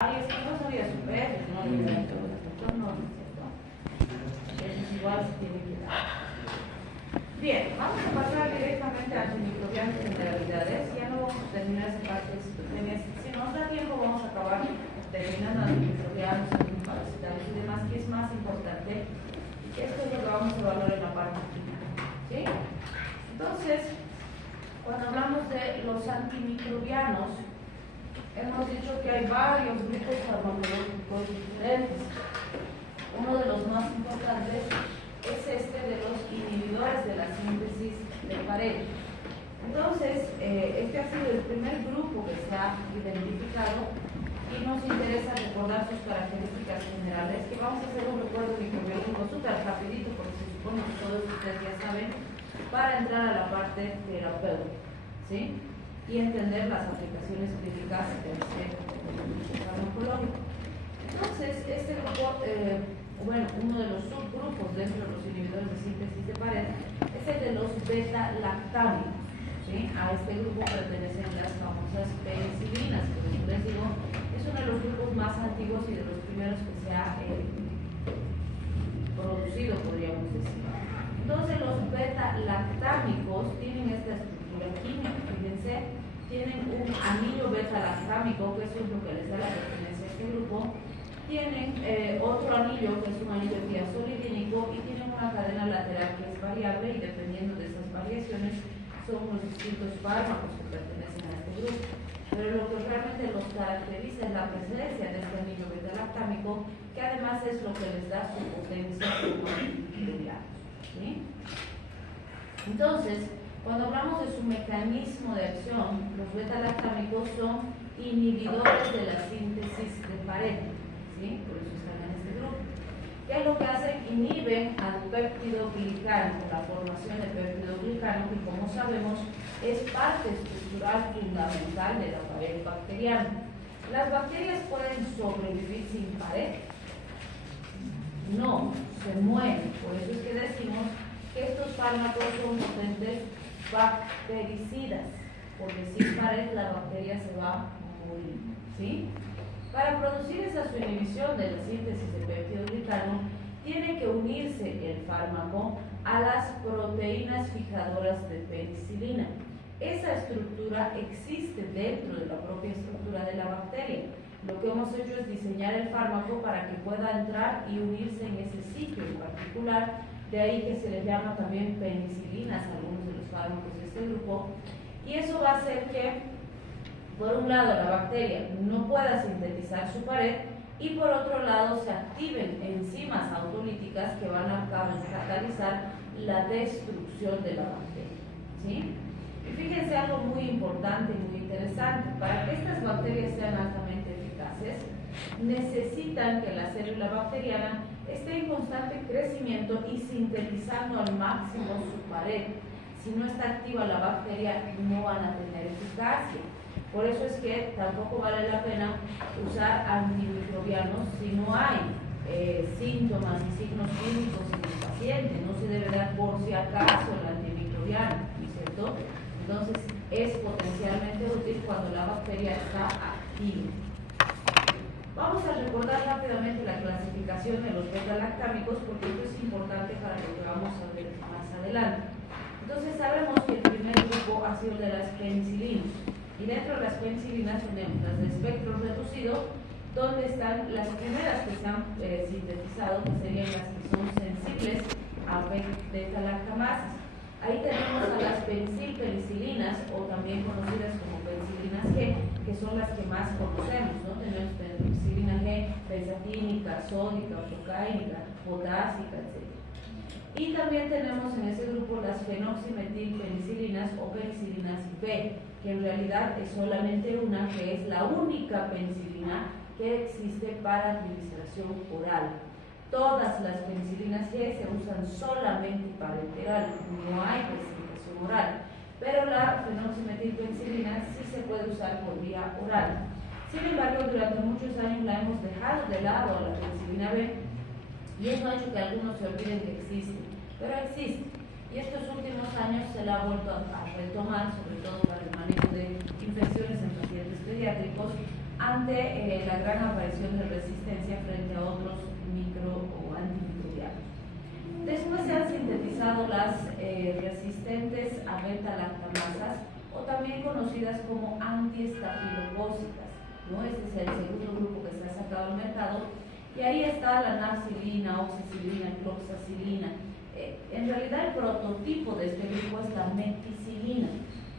Ay, es que no sabía super, no le da todo esto, no, ¿no es cierto? Eso es igual se tiene que dar. Bien, vamos a pasar directamente a antimicrobianos en generalidades. Ya no vamos a terminar esa parte, si nos da tiempo vamos a acabar terminando antimicrobianos, antiparasitarios y demás, que es más importante. Esto es lo que vamos a evaluar en la parte química, ¿sí? Entonces, cuando hablamos de los antimicrobianos, hemos dicho que hay varios grupos farmacológicos diferentes. Uno de los más importantes es este de los inhibidores de la síntesis de pared. Entonces, este ha sido el primer grupo que se ha identificado y nos interesa recordar sus características generales, que vamos a hacer un recuerdo microbiológico súper rapidito, porque se supone que todos ustedes ya saben, para entrar a la parte terapéutica, ¿sí? Y entender las aplicaciones clínicas del farmacológico. Entonces, este grupo, uno de los subgrupos dentro de los inhibidores de síntesis de pared es el de los beta-lactámicos, ¿sí? A este grupo pertenecen las famosas penicilinas, que como les digo, es uno de los grupos más antiguos y de los primeros que se ha producido, podríamos decir. Entonces, los beta-lactámicos tienen esta estructura química, fíjense. Tienen un anillo beta-lactámico, que eso es lo que les da la pertenencia a este grupo. Tienen otro anillo, que es un anillo diazolidínico, y tienen una cadena lateral que es variable, y dependiendo de esas variaciones, son los distintos fármacos que pertenecen a este grupo. Pero lo que realmente los caracteriza es la presencia de este anillo beta-lactámico, que además es lo que les da su potencia como antimicrobianos, ¿sí? Entonces, cuando hablamos de su mecanismo de acción, los beta-lactámicos son inhibidores de la síntesis de pared, ¿sí? Por eso están en este grupo. ¿Qué es lo que hacen? Inhiben al péptidoglicano, la formación de péptidoglicano, que como sabemos es parte estructural fundamental de la pared bacteriana. ¿Las bacterias pueden sobrevivir sin pared? No, se mueren. Por eso es que decimos que estos fármacos son potentes bactericidas, porque sin pared la bacteria se va a morir, ¿sí? Para producir esa su inhibición de la síntesis de péptidoglicano, tiene que unirse el fármaco a las proteínas fijadoras de penicilina. Esa estructura existe dentro de la propia estructura de la bacteria. Lo que hemos hecho es diseñar el fármaco para que pueda entrar y unirse en ese sitio en particular. De ahí que se les llama también penicilinas a algunos de los fármacos de este grupo. Y eso va a hacer que, por un lado, la bacteria no pueda sintetizar su pared y por otro lado se activen enzimas autolíticas que van a catalizar la destrucción de la bacteria, ¿sí? Y fíjense algo muy importante y muy interesante. Para que estas bacterias sean altamente eficaces, necesitan que la célula bacteriana esté en constante crecimiento y sintetizando al máximo su pared. Si no está activa la bacteria, no van a tener eficacia. Por eso es que tampoco vale la pena usar antimicrobianos si no hay síntomas y signos clínicos en el paciente. No se debe dar por si acaso el antimicrobiano, ¿no es cierto? Entonces es potencialmente útil cuando la bacteria está activa. Vamos a recordar rápidamente la clasificación de los beta-lactámicos, porque esto es importante para lo que vamos a ver más adelante. Entonces sabemos que el primer grupo ha sido de las penicilinas. Y dentro de las penicilinas tenemos las de espectro reducido, donde están las primeras que se han sintetizado, que serían las que son sensibles a beta-lactamases. Ahí tenemos a las penicilphenicilinas, o también conocidas como penicilinas G, que son las que más conocemos, ¿no? Tenemos penicilina G, benzatínica, sódica, procaínica, potásica, etc. Y también tenemos en ese grupo las fenoximetilpenicilinas o penicilinas B, que en realidad es solamente una, que es la única penicilina que existe para administración oral. Todas las penicilinas G se usan solamente parenteral, no hay presentación oral. Pero la fenoximetilpenicilina sí se puede usar por vía oral. Sin embargo, durante muchos años la hemos dejado de lado a la penicilina B, y eso ha hecho que algunos se olviden que existe, pero existe. Y estos últimos años se la ha vuelto a retomar, sobre todo para el manejo de infecciones en pacientes pediátricos, ante la gran aparición de resistencia frente a otros micro o antimicrobianos. Después se han sintetizado las resistentes a beta-lactamasas, o también conocidas como antiestafilocócicas, ¿no? Este es el segundo grupo que se ha sacado al mercado, y ahí está la nafcilina, oxacilina, cloxacilina. En realidad el prototipo de este grupo es la meticilina,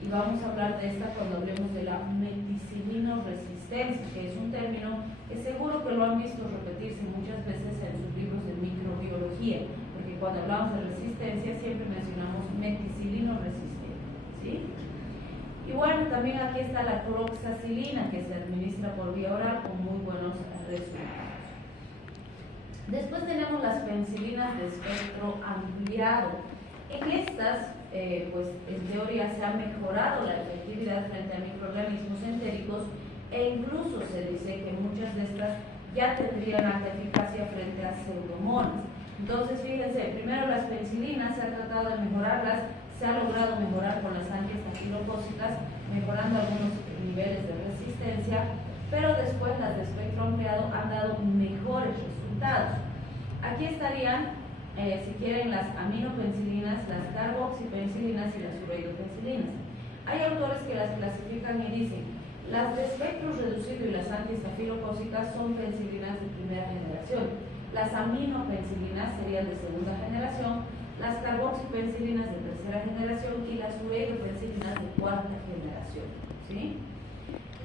y vamos a hablar de esta cuando hablemos de la meticilino-resistencia, que es un término que seguro que lo han visto repetirse muchas veces en sus libros de microbiología, porque cuando hablamos de resistencia siempre mencionamos meticilino-resistente, ¿sí? Y bueno, también aquí está la cloxacilina, que se administra por vía oral con muy buenos resultados. Después tenemos las penicilinas de espectro ampliado. En estas, pues en teoría se ha mejorado la efectividad frente a microorganismos entéricos, e incluso se dice que muchas de estas ya tendrían alta eficacia frente a pseudomonas. Entonces, fíjense, primero las penicilinas se ha tratado de mejorarlas, se ha logrado mejorar con las antiestafilocócicas, mejorando algunos niveles de resistencia, pero después las de espectro ampliado han dado mejores resultados. Aquí estarían, si quieren, las aminopenicilinas, las carboxipenicilinas y las ureidopenicilinas. Hay autores que las clasifican y dicen, las de espectro reducido y las antiestafilocócicas son penicilinas de primera generación, las aminopenicilinas serían de segunda generación, las carboxipenicilinas de tercera generación y las ureidopenicilinas de cuarta generación, ¿sí?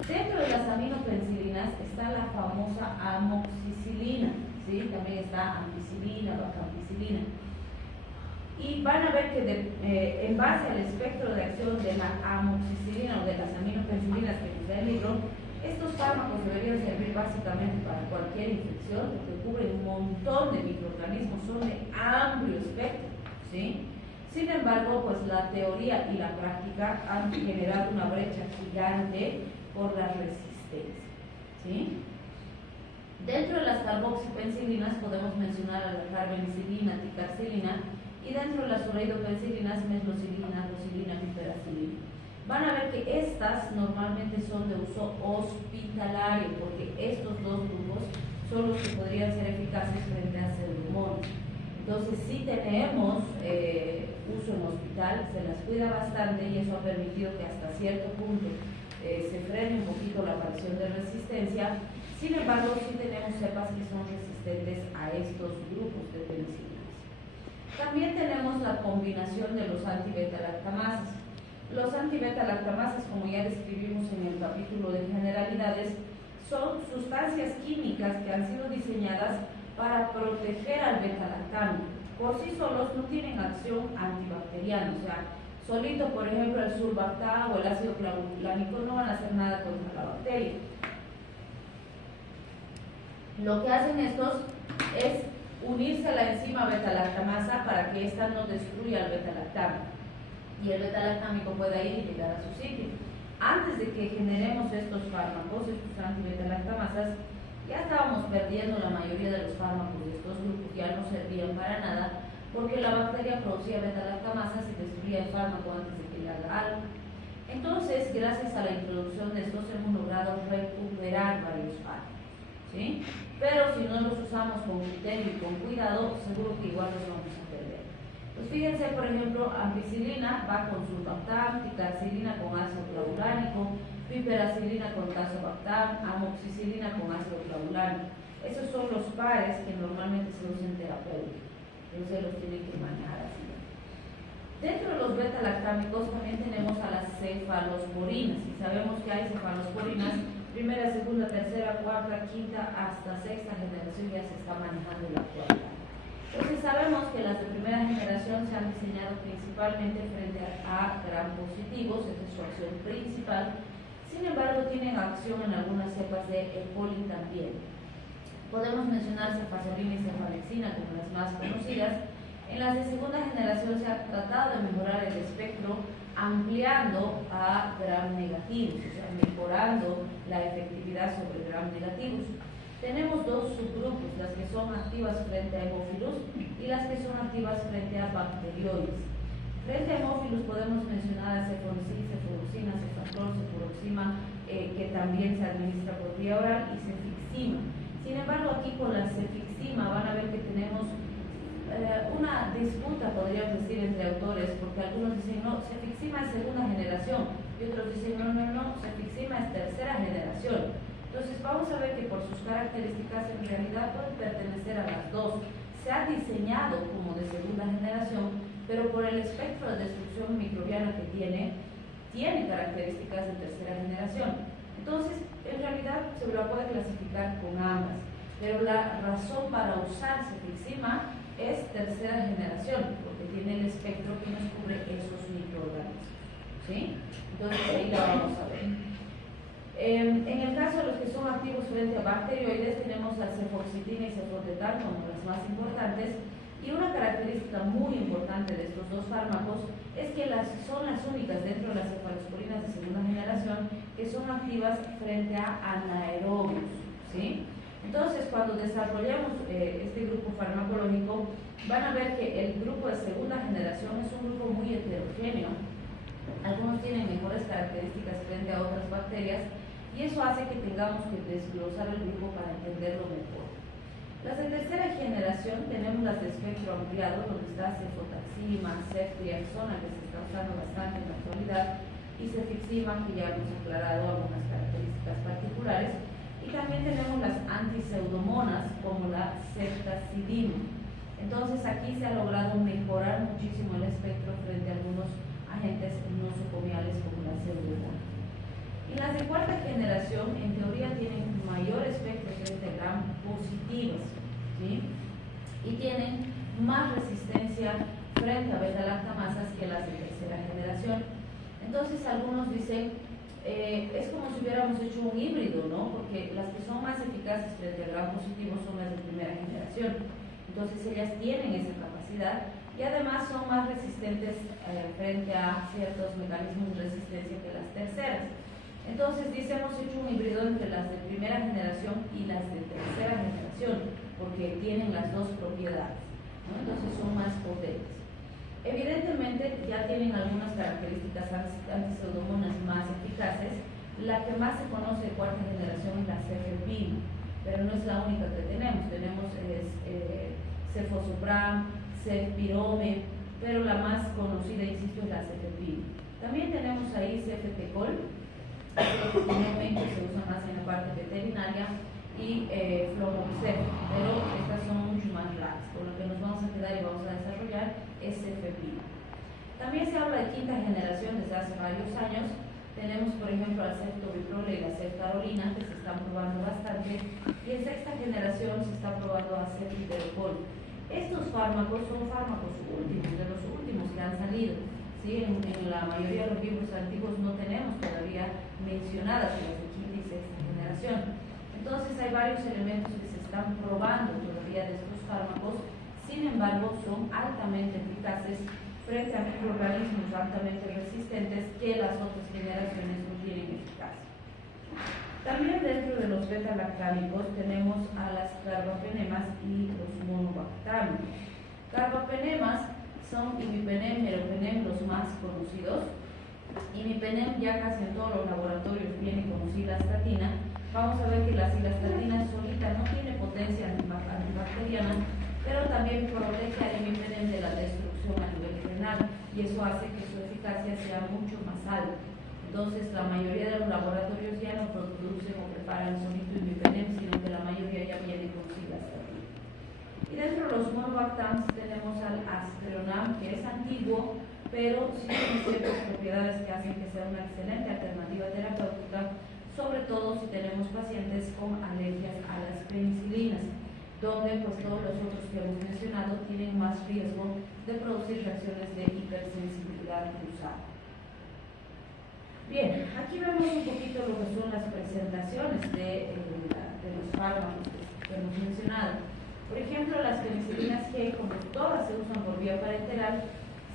Dentro de las aminopenicilinas está la famosa amoxicilina, ¿sí? También está ampicilina, vacampicilina. Y van a ver que en base al espectro de acción de la amoxicilina o de las aminopenicilinas que nos da el libro, estos fármacos deberían servir básicamente para cualquier infección, porque cubren un montón de microorganismos, son de amplio espectro, ¿sí? Sin embargo, pues la teoría y la práctica han generado una brecha gigante por la resistencia, ¿sí? Dentro de las carboxipenicilinas podemos mencionar a la carbenicilina, ticarcilina, y dentro de las ureidopenicilinas, meslocilina, rocilina, piperacilina. Van a ver que estas normalmente son de uso hospitalario, porque estos dos grupos son los que podrían ser eficaces frente a pseudomonas. Entonces, si tenemos uso en hospital, se las cuida bastante, y eso ha permitido que hasta cierto punto se frene un poquito la aparición de resistencia. Sin embargo, sí tenemos cepas que son resistentes a estos grupos de penicilinas. También tenemos la combinación de los anti-beta-lactamasas. Los anti-beta-lactamasas, como ya describimos en el capítulo de generalidades, son sustancias químicas que han sido diseñadas para proteger al beta-lactamo. Por sí solos no tienen acción antibacteriana, o sea, solito, por ejemplo, el surbactam o el ácido clavulánico no van a hacer nada contra la bacteria. Lo que hacen estos es unirse a la enzima beta-lactamasa para que ésta no destruya el beta-lactamo y el beta-lactámico pueda ir y llegar a su sitio. Antes de que generemos estos fármacos, estos anti-beta-lactamasas, ya estábamos perdiendo la mayoría de los fármacos de estos grupos, ya no servían para nada, porque la bacteria producía beta-lactamasas y destruía el fármaco antes de que le haga algo. Entonces, gracias a la introducción de estos, hemos logrado recuperar varios fármacos, ¿sí? Pero si no los usamos con criterio y con cuidado, seguro que igual los vamos a perder. Pues fíjense, por ejemplo, ampicilina va con surbactam, ticarcilina con ácido clavulánico, piperacilina con tazobactam, amoxicilina con ácido clavulánico. Esos son los pares que normalmente se usan en terapéutica. Entonces los tienen que manejar así. Dentro de los beta-lactámicos también tenemos a las cefalosporinas, y sabemos que hay cefalosporinas primera, segunda, tercera, cuarta, quinta, hasta sexta generación ya se está manejando la cuarta. Entonces sabemos que las de primera generación se han diseñado principalmente frente a gram positivos, esa es su acción principal. Sin embargo, tienen acción en algunas cepas de E. coli también. Podemos mencionar cefazolina y cefalexina como las más conocidas. En las de segunda generación se ha tratado de mejorar el espectro ampliando a gram negativos, o sea, mejorando la efectividad sobre gram negativos. Tenemos dos subgrupos, las que son activas frente a hemófilos y las que son activas frente a bacterioides. Frente a hemófilos podemos mencionar a cefoncin, cefuroxima, cefaclor, cefuroxima, que también se administra por vía oral, y cefixima. Sin embargo, aquí con la cefixima van a ver que tenemos una disputa, podríamos decir, entre autores, porque algunos dicen, no, cefixima es segunda generación, y otros dicen, no, cefixima es tercera generación. Entonces vamos a ver que por sus características en realidad pueden pertenecer a las dos. Se ha diseñado como de segunda generación, pero por el espectro de destrucción microbiana que tiene características de tercera generación. Entonces, en realidad se la puede clasificar con ambas, pero la razón para usar cefixima es tercera generación, porque tiene el espectro que nos cubre esos microorganismos, ¿sí? Entonces ahí la vamos a ver. En el caso de los que son activos frente a bacterioides, tenemos la cefoxitina y cefotetar como las más importantes, y una característica muy importante de estos dos fármacos es que son las únicas dentro de las cefalosporinas de segunda generación que son activas frente a anaerobios, ¿sí? Entonces, cuando desarrollamos este grupo farmacológico, van a ver que el grupo de segunda generación es un grupo muy heterogéneo. Algunos tienen mejores características frente a otras bacterias, y eso hace que tengamos que desglosar el grupo para entenderlo mejor. Las de tercera generación tenemos las de espectro ampliado, donde está cefotaxima, ceftriaxona, que se está usando bastante en la actualidad, y cefixima, que ya hemos aclarado algunas características particulares. Y también tenemos las antiseudomonas, como la ceftazidima. Entonces aquí se ha logrado mejorar muchísimo el espectro frente a algunos agentes nosocomiales como la pseudomonas. Y las de cuarta generación, en teoría, tienen mayor espectro frente a gram positivas, ¿sí? Y tienen más resistencia frente a beta-lactamasas que las de tercera generación. Entonces, algunos dicen, es como si hubiéramos hecho un híbrido, ¿no? Porque las que son más eficaces frente a gram positivos son las de primera generación. Entonces, ellas tienen esa capacidad y además son más resistentes frente a ciertos mecanismos de resistencia que las terceras. Entonces, dice, hemos hecho un híbrido entre las de primera generación y las de tercera generación, porque tienen las dos propiedades, ¿no? Entonces, son más potentes. Evidentemente, ya tienen algunas características antiseudomonas más eficaces. La que más se conoce de cuarta generación es la cefepime, pero no es la única que tenemos. Tenemos cefosopram, cefpirome, pero la más conocida, insisto, es la cefepime. También tenemos ahí cefetecol, que se usa más en la parte veterinaria, y flumoxef, pero estas son mucho más raras. Con lo que nos vamos a quedar y vamos a desarrollar es cefepime. También se habla de quinta generación desde hace varios años. Tenemos, por ejemplo, al ceftobiprole y la ceftarolina, que se están probando bastante, y en sexta generación se está probando a ceftriaxona. Estos fármacos son fármacos últimos, de los últimos que han salido. ¿Sí? En la mayoría de los libros antiguos no tenemos todavía mencionadas las de quinta y sexta generación. Entonces hay varios elementos que se están probando todavía de estos fármacos, sin embargo son altamente eficaces frente a microorganismos altamente resistentes que las otras generaciones no tienen eficacia. También dentro de los beta-lactámicos tenemos a las carbapenemas y los monobactámicos. Carbapenemas son imipenem, meropenem, los más conocidos. Imipenem ya casi en todos los laboratorios viene como cilastatina. Vamos a ver que la cilastatina solita no tiene potencia antibacteriana, pero también protege al imipenem de la destrucción a nivel renal, y eso hace que su eficacia sea mucho más alta. Entonces, la mayoría de los laboratorios ya no producen o preparan solito imipenem, sino que la mayoría ya viene con cilastatina. Y dentro de los monobactams tenemos al aztreonam, que es antiguo, pero sí tiene ciertas propiedades que hacen que sea una excelente alternativa terapéutica, sobre todo si tenemos pacientes con alergias a las penicilinas, donde pues todos los otros que hemos mencionado tienen más riesgo de producir reacciones de hipersensibilidad cruzada. Bien, aquí vemos un poquito lo que son las presentaciones de los fármacos que hemos mencionado. Por ejemplo, las penicilinas G, como todas se usan por vía parenteral,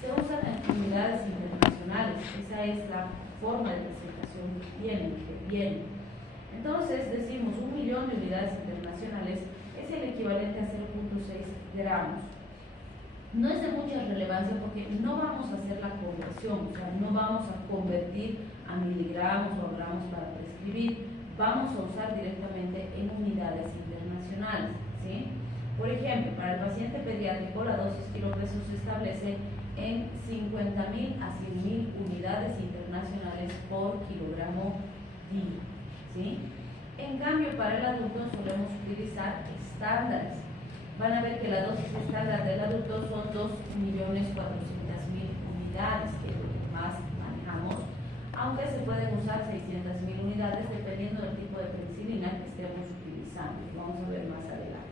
se usan en unidades internacionales. Esa es la forma de presentación que viene. Entonces, decimos 1 millón de unidades internacionales es el equivalente a 0.6 gramos. No es de mucha relevancia porque no vamos a hacer la conversión, o sea, no vamos a convertir a miligramos o a gramos para prescribir prescribir, vamos a usar directamente en unidades internacionales, ¿sí? Por ejemplo, para el paciente pediátrico la dosis kilopeso se establece en 50.000 a 100.000 unidades internacionales por kilogramo día, ¿sí? En cambio, para el adulto solemos utilizar estándares. Van a ver que la dosis estándar del adulto son 2.400.000 unidades, que es lo que más manejamos, aunque se pueden usar 600.000 unidades dependiendo del tipo de penicilina que estemos utilizando. Vamos a ver más adelante.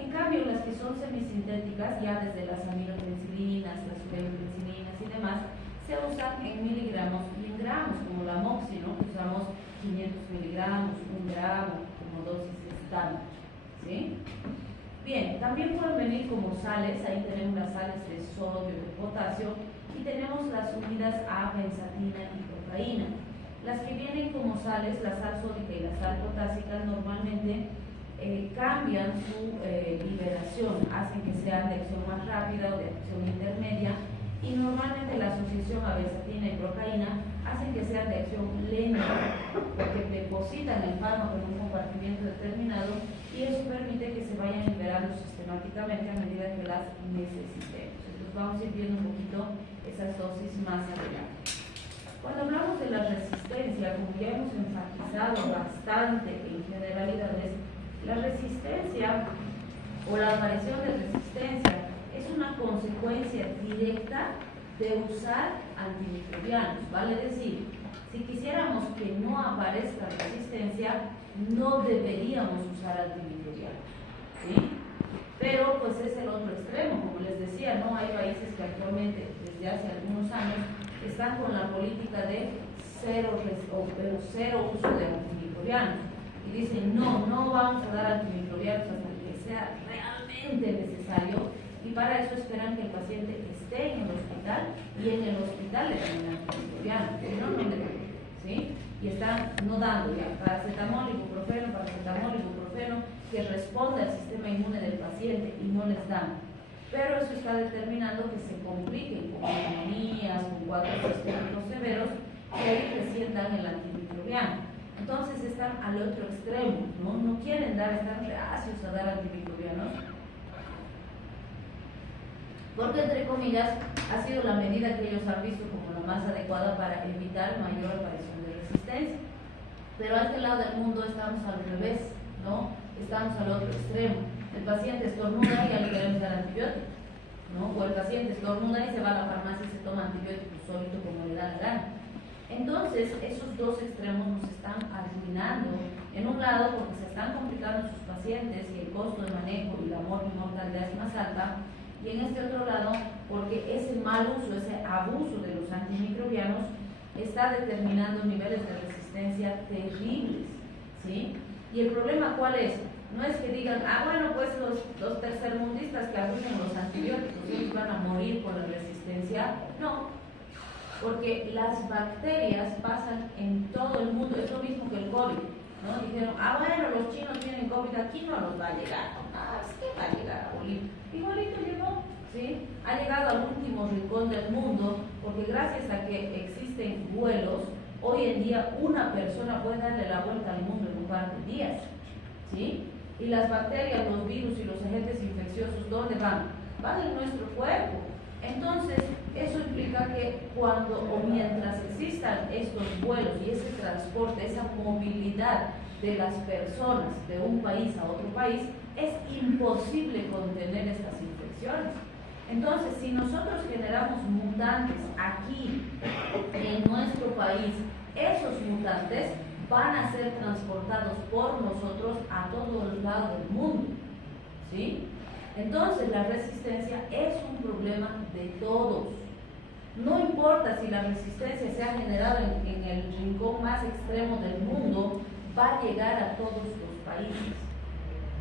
En cambio, las que son semisintéticas, ya desde las aminopenicilinas, las penicilinas y demás, se usan en miligramos y en gramos, como la moxi, ¿no? Usamos 500 miligramos, 1 gramo, como dosis estándar, ¿sí? Bien, también pueden venir como sales, ahí tenemos las sales de sodio, de potasio, y tenemos las unidas a benzatina y cocaína. Las que vienen como sales, la sal sódica y la sal potásica, normalmente cambian su liberación, hacen que sean de acción más rápida o de acción intermedia, y normalmente la asociación a benzatina y procaína hacen que sean de acción lenta, porque depositan el fármaco en un compartimiento determinado y eso permite que se vayan liberando sistemáticamente a medida que las necesitemos. Entonces vamos a ir viendo un poquito esas dosis más adelante. Cuando hablamos de la resistencia, como ya hemos enfatizado bastante en generalidades, la resistencia o la aparición de resistencia es una consecuencia directa de usar antimicrobianos, vale decir, si quisiéramos que no aparezca resistencia, no deberíamos usar antimicrobianos, ¿sí? Pero pues es el otro extremo, como les decía, ¿no? Hay países que actualmente, desde hace algunos años, están con la política de cero uso de antimicrobianos, y dicen, no vamos a dar antimicrobianos hasta que sea realmente necesario, y para eso esperan que el paciente esté en el hospital, y en el hospital le dan antimicrobianos, si no, no le dan, ¿sí? Y están no dando ya paracetamol, ibuprofeno, que responde al sistema inmune del paciente, y no les dan. Pero eso está determinando que se compliquen con neumonías, con cuadros sistémicos severos, que ahí recién dan el antimicrobiano. Entonces están al otro extremo, no quieren dar, están reacios a dar antimicrobianos, porque entre comillas ha sido la medida que ellos han visto como la más adecuada para evitar mayor aparición de resistencia. Pero a este lado del mundo estamos al revés, ¿no? Estamos al otro extremo. El paciente estornuda y ya le queremos dar antibiótico, ¿no? O el paciente estornuda y se va a la farmacia y se toma antibióticos solito como le da la gana. Entonces, esos dos extremos nos están arruinando. En un lado, porque se están complicando sus pacientes y el costo de manejo y la mortalidad es más alta. Y en este otro lado, porque ese mal uso, ese abuso de los antimicrobianos está determinando niveles de resistencia terribles, ¿sí? Y el problema, ¿cuál es? No es que digan, bueno, pues los tercermundistas que abusan los antibióticos, ellos van a morir por la resistencia. No, porque las bacterias pasan en todo el mundo, es lo mismo que el COVID, ¿no? Dijeron, bueno, los chinos tienen COVID, aquí no nos va a llegar. ¿Qué va a llegar a Bolivia? Igualito llegó, ¿sí? Ha llegado al último rincón del mundo, porque gracias a que existen vuelos, hoy en día una persona puede darle la vuelta al mundo en un par de días, ¿sí? Y las bacterias, los virus y los agentes infecciosos, ¿dónde van? Van en nuestro cuerpo. Entonces, eso implica que cuando o mientras existan estos vuelos y ese transporte, esa movilidad de las personas de un país a otro país, es imposible contener estas infecciones. Entonces, si nosotros generamos mutantes aquí en nuestro país, esos mutantes van a ser transportados por nosotros a todos los lados del mundo, ¿sí? Entonces, la resistencia es un problema de todos. No importa si la resistencia se ha generado en el rincón más extremo del mundo, va a llegar a todos los países.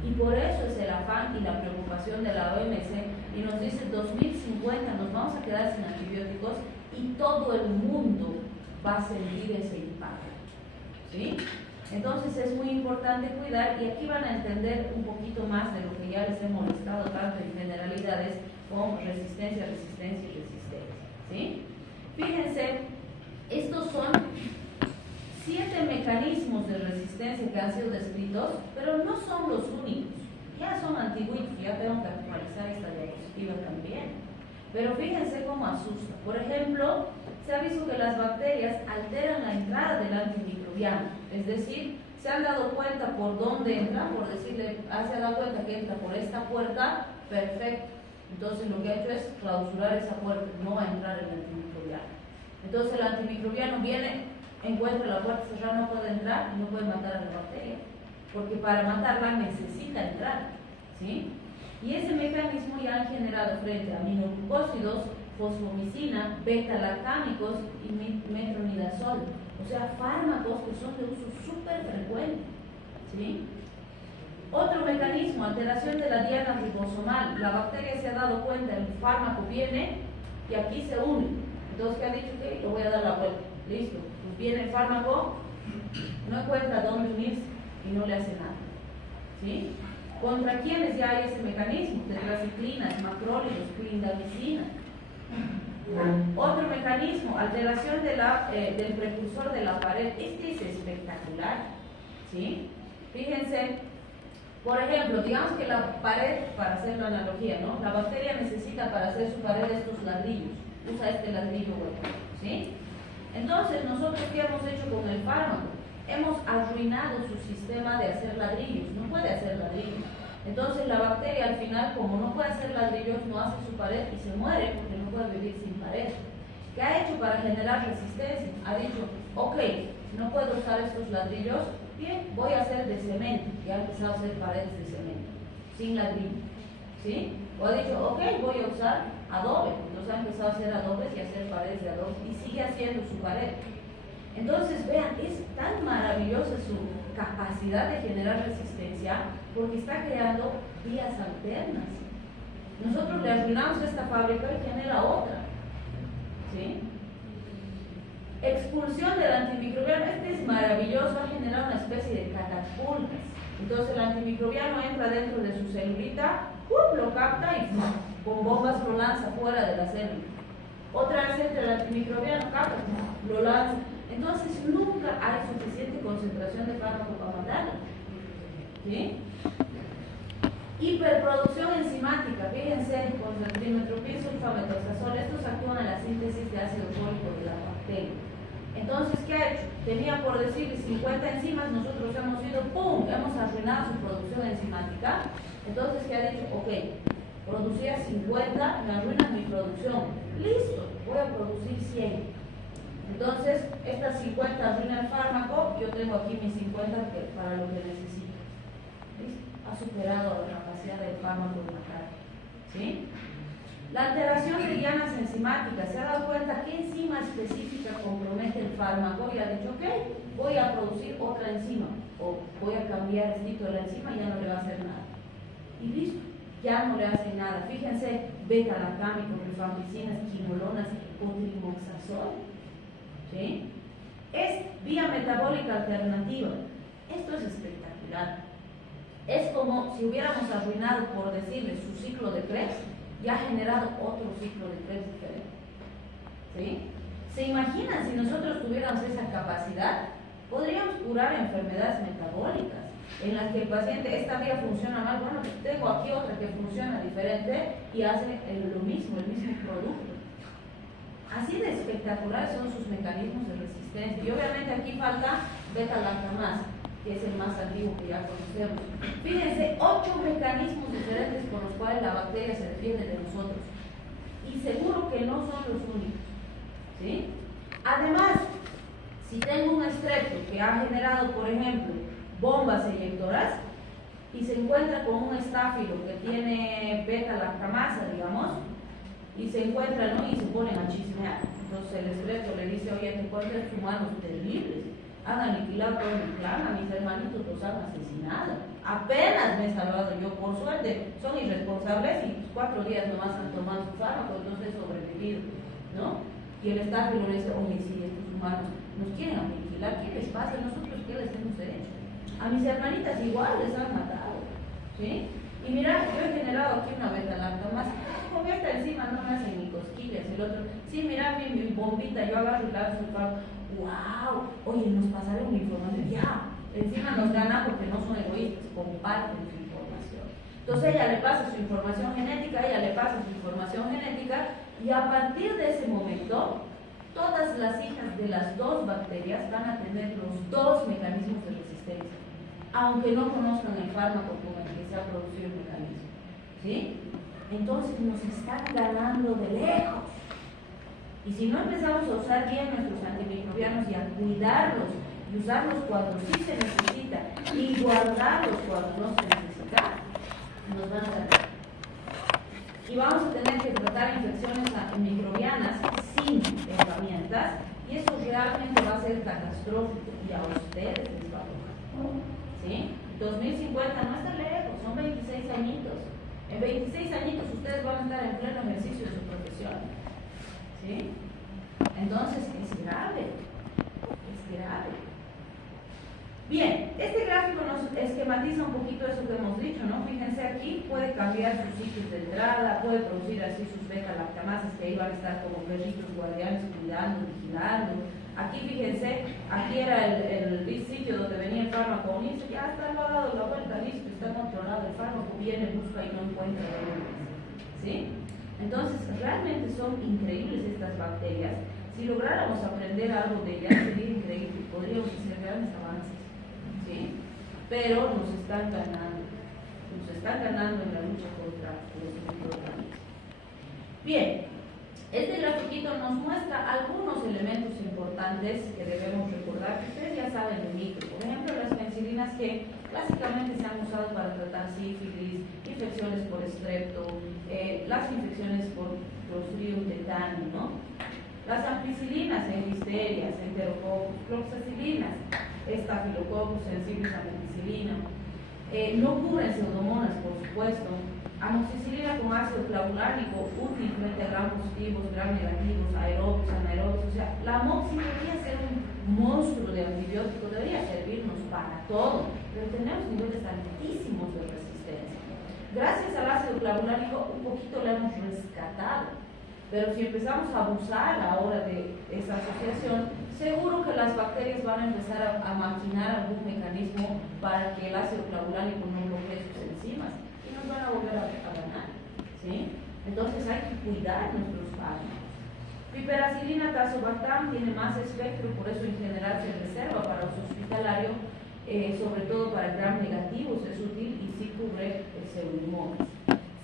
Y por eso es el afán y la preocupación de la OMS, y nos dice 2050 nos vamos a quedar sin antibióticos y todo el mundo va a sentir ese impacto, ¿sí? Entonces es muy importante cuidar, y aquí van a entender un poquito más de lo que ya les he molestado tanto en generalidades con resistencia, ¿sí? Fíjense, estos son 7 mecanismos de resistencia que han sido descritos, pero no son los únicos. Ya son antiguitos, ya tengo que actualizar esta diapositiva también. Pero fíjense cómo asusta. Por ejemplo, se ha visto que las bacterias alteran la entrada del antimicrobiano. Es decir, se han dado cuenta por dónde entra, por decirle, se ha dado cuenta que entra por esta puerta, perfecto. Entonces lo que ha hecho es clausurar esa puerta, no va a entrar el antimicrobiano. Entonces el antimicrobiano viene, encuentra la puerta cerrada, no puede entrar y no puede matar a la bacteria. Porque para matarla necesita entrar, ¿sí? Y ese mecanismo ya han generado frente a aminoglucósidos, fosfomicina, beta-lactámicos y metronidazol. O sea, fármacos que son de uso súper frecuente, ¿sí? Otro mecanismo, alteración de la diana ribosomal. La bacteria se ha dado cuenta, el fármaco viene y aquí se une. Entonces, ¿qué ha dicho? Que lo voy a dar la vuelta. Listo. Pues viene el fármaco, no encuentra dónde unirse y no le hace nada, ¿sí? ¿Contra quiénes ya hay ese mecanismo? Tetraciclinas, macrólidos, clindamicina. Otro mecanismo, alteración de del precursor de la pared. Este es espectacular, ¿sí? Fíjense, por ejemplo, digamos que la pared, para hacer la analogía, ¿no? La bacteria necesita para hacer su pared estos ladrillos. Usa este ladrillo hueco, ¿sí? Entonces, nosotros, ¿qué hemos hecho con el fármaco? Hemos arruinado su sistema de hacer ladrillos, no puede hacer ladrillos. Entonces la bacteria al final, como no puede hacer ladrillos, no hace su pared y se muere porque no puede vivir sin pared. ¿Qué ha hecho para generar resistencia? Ha dicho, ok, no puedo usar estos ladrillos, bien, voy a hacer de cemento, y ha empezado a hacer paredes de cemento, sin ladrillo, ¿sí? O ha dicho, ok, voy a usar adobe, entonces ha empezado a hacer adobes y a hacer paredes de adobe y sigue haciendo su pared. Entonces, vean, es tan maravillosa su capacidad de generar resistencia porque está creando vías alternas. Nosotros le arruinamos esta fábrica y genera otra, ¿sí? Expulsión del antimicrobiano. Este es maravilloso, ha generado una especie de catapultas. Entonces el antimicrobiano entra dentro de su celulita, lo capta y con bombas lo lanza fuera de la célula. Otra vez entra el antimicrobiano, capta, lo lanza. Entonces nunca hay suficiente concentración de fármaco para matarlo, ¿sí? Hiperproducción enzimática. Fíjense, con el trimethoprim sulfamethoxazol, estos actúan en la síntesis de ácido fólico de la bacteria. Entonces, ¿qué ha hecho? Tenía, por decir, 50 enzimas, nosotros hemos ido, ¡pum!, hemos arruinado su producción enzimática. Entonces, ¿qué ha dicho? Ok, producía 50, me arruinan mi producción. Listo, voy a producir 100. Entonces, estas 50 arruinan el fármaco, yo tengo aquí mis 50 para lo que necesito. ¿Listo? Ha superado la capacidad del fármaco de matar, ¿sí? La alteración de dianas enzimáticas. Se ha dado cuenta qué enzima específica compromete el fármaco y ha dicho, ok, voy a producir otra enzima o voy a cambiar el tipo de la enzima y ya no le va a hacer nada. Y listo, ya no le hace nada. Fíjense, beta-lactámicos, rifampicinas, quinolonas, cotrimoxazol, ¿sí? Es vía metabólica alternativa. Esto es espectacular. Es como si hubiéramos arruinado, por decirle, su ciclo de Krebs y ha generado otro ciclo de Krebs diferente, ¿sí? ¿Se imaginan si nosotros tuviéramos esa capacidad? Podríamos curar enfermedades metabólicas en las que el paciente, esta vía funciona mal, bueno, tengo aquí otra que funciona diferente y hace lo mismo, el mismo producto. Así de espectaculares son sus mecanismos de resistencia. Y obviamente aquí falta beta-lactamasa, que es el más antiguo que ya conocemos. Fíjense, 8 mecanismos diferentes por los cuales la bacteria se defiende de nosotros. Y seguro que no son los únicos, ¿sí? Además, si tengo un estrepto que ha generado, por ejemplo, bombas eyectoras y se encuentra con un estáfilo que tiene beta-lactamasa, digamos, y se encuentran, ¿no?, y se ponen a chismear. Entonces el estrepto le dice, oye, te encuentras humanos terribles, han aniquilado todo mi clan, a mis hermanitos los han asesinado, apenas me he salvado yo, por suerte, son irresponsables y 4 días nomás han tomado su fármaco, entonces he sobrevivido, ¿no? Y el estáfilo le dice, oye, sí, estos humanos nos quieren aniquilar, ¿qué les pasa? ¿Nosotros qué les hemos hecho? A mis hermanitas igual les han matado, ¿sí? Y mira, yo he generado aquí una beta-lactamasa, con esta encima no me hacen ni cosquillas, el otro, sí, mira mi bombita, yo agarro y la hago, wow, oye, nos pasaron la información, ya, encima nos ganan porque no son egoístas, comparten su información. Entonces ella le pasa su información genética, y a partir de ese momento, todas las hijas de las dos bacterias van a tener los dos mecanismos de resistencia, aunque no conozcan el fármaco con el que se ha producido el mecanismo, ¿sí? Entonces nos están ganando de lejos. Y si no empezamos a usar bien nuestros antimicrobianos y a cuidarlos, y usarlos cuando sí se necesita, y guardarlos cuando no se necesita, nos van a ganar. Y vamos a tener que tratar infecciones microbianas sin herramientas, y eso realmente va a ser catastrófico, y a ustedes les va a tocar. ¿Sí? 2050 no está lejos, son 26 añitos. En 26 añitos ustedes van a estar en pleno ejercicio de su profesión. ¿Sí? Entonces es grave. Bien, este gráfico nos esquematiza un poquito eso que hemos dicho, ¿no? Fíjense aquí, puede cambiar sus sitios de entrada, puede producir así sus beta-lactamasas que ahí van a estar como perritos guardianes cuidando, vigilando. Aquí fíjense, aquí era el sitio donde venía el fármaco, y dice, ya está, lo ha dado la vuelta, listo, está controlado, el fármaco viene, busca y no encuentra dónde. ¿Sí? Entonces, realmente son increíbles estas bacterias. Si lográramos aprender algo de ellas, sería increíble, podríamos hacer grandes avances. ¿Sí? Pero nos están ganando en la lucha contra los microorganismos. Bien, este grafiquito nos muestra algunos elementos importantes que debemos recordar, que ustedes ya saben de micro. Por ejemplo, las penicilinas que clásicamente se han usado para tratar sífilis, infecciones por estrepto, las infecciones por Clostridium tetani, ¿no? Las ampicilinas en listerias, enterococos, cloxacilinas, estafilococcus sensibles a penicilina. No cubren pseudomonas, por supuesto. Amoxicilina con ácido clavulánico, útil frente a gram positivos, gram negativos, aerobios, anaerobios. O sea, la amoxi debería ser un monstruo de antibiótico, debería servirnos para todo, pero tenemos niveles altísimos de resistencia. Gracias al ácido clavulánico, un poquito la hemos rescatado. Pero si empezamos a abusar ahora de esa asociación, seguro que las bacterias van a empezar a maquinar algún mecanismo para que el ácido clavulánico no bloquee sus enzimas y nos van a volver a ganar. ¿Sí? Entonces hay que cuidar nuestros fármacos. Piperacilina, tazobactam tiene más espectro, por eso en general se reserva para uso hospitalario, sobre todo para gram negativos es útil y sí cubre pseudomonas.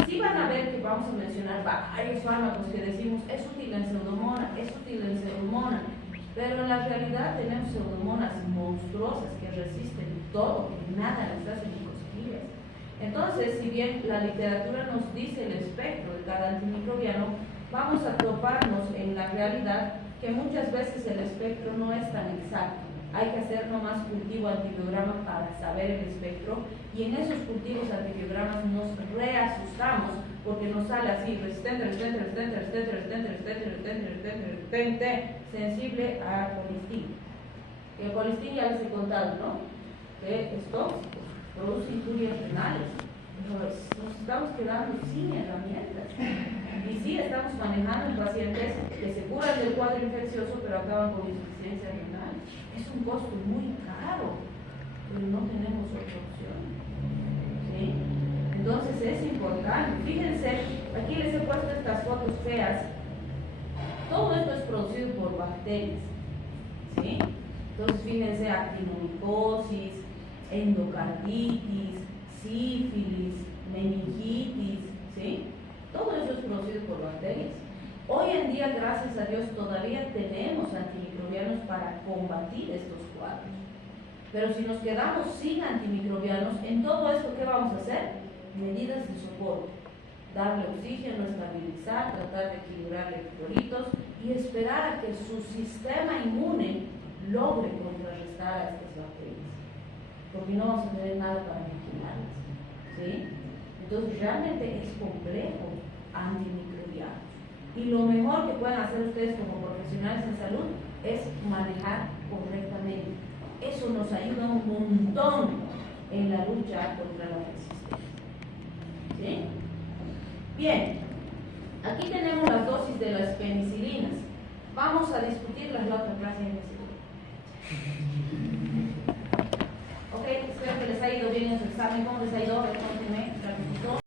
Sí van a ver que vamos a mencionar varios fármacos que decimos es útil en pseudomona, pero en la realidad tenemos pseudomonas monstruosas que resisten todo, que nada les hace ni cosquillas. Entonces, si bien la literatura nos dice el espectro de cada antimicrobiano, vamos a toparnos en la realidad que muchas veces el espectro no es tan exacto. Hay que hacer nomás cultivo antibiograma para saber el espectro, y en esos cultivos antibiogramas nos reasustamos porque nos sale así resistente, sensible a colistina. El colistina ya les he contado, ¿no? Que es tóxico, produce injurias renales. Nos estamos quedando sin herramientas. Y sí, estamos manejando en pacientes que se curan del cuadro infeccioso pero acaban con insuficiencia renal. Es un costo muy caro, pero no tenemos otra opción. ¿Sí? Entonces es importante. Fíjense, aquí les he puesto estas fotos feas. Todo esto es producido por bacterias. ¿Sí? Entonces fíjense, actinomicosis, endocarditis, sífilis, meningitis, ¿sí? Todo eso es producido por bacterias. Hoy en día, gracias a Dios, todavía tenemos antimicrobianos para combatir estos cuadros. Pero si nos quedamos sin antimicrobianos, en todo esto, ¿qué vamos a hacer? Medidas de soporte. Darle oxígeno, estabilizar, tratar de equilibrar electrolitos y esperar a que su sistema inmune logre contrarrestar a estas bacterias. Porque no vamos a tener nada para vigilarlas. ¿Sí? Entonces realmente es complejo antimicrobianos. Y lo mejor que pueden hacer ustedes como profesionales en salud es manejar correctamente. Eso nos ayuda un montón en la lucha contra la resistencia. ¿Sí? Bien, aquí tenemos las dosis de las penicilinas. Vamos a discutirlas la otra clase. les ha ido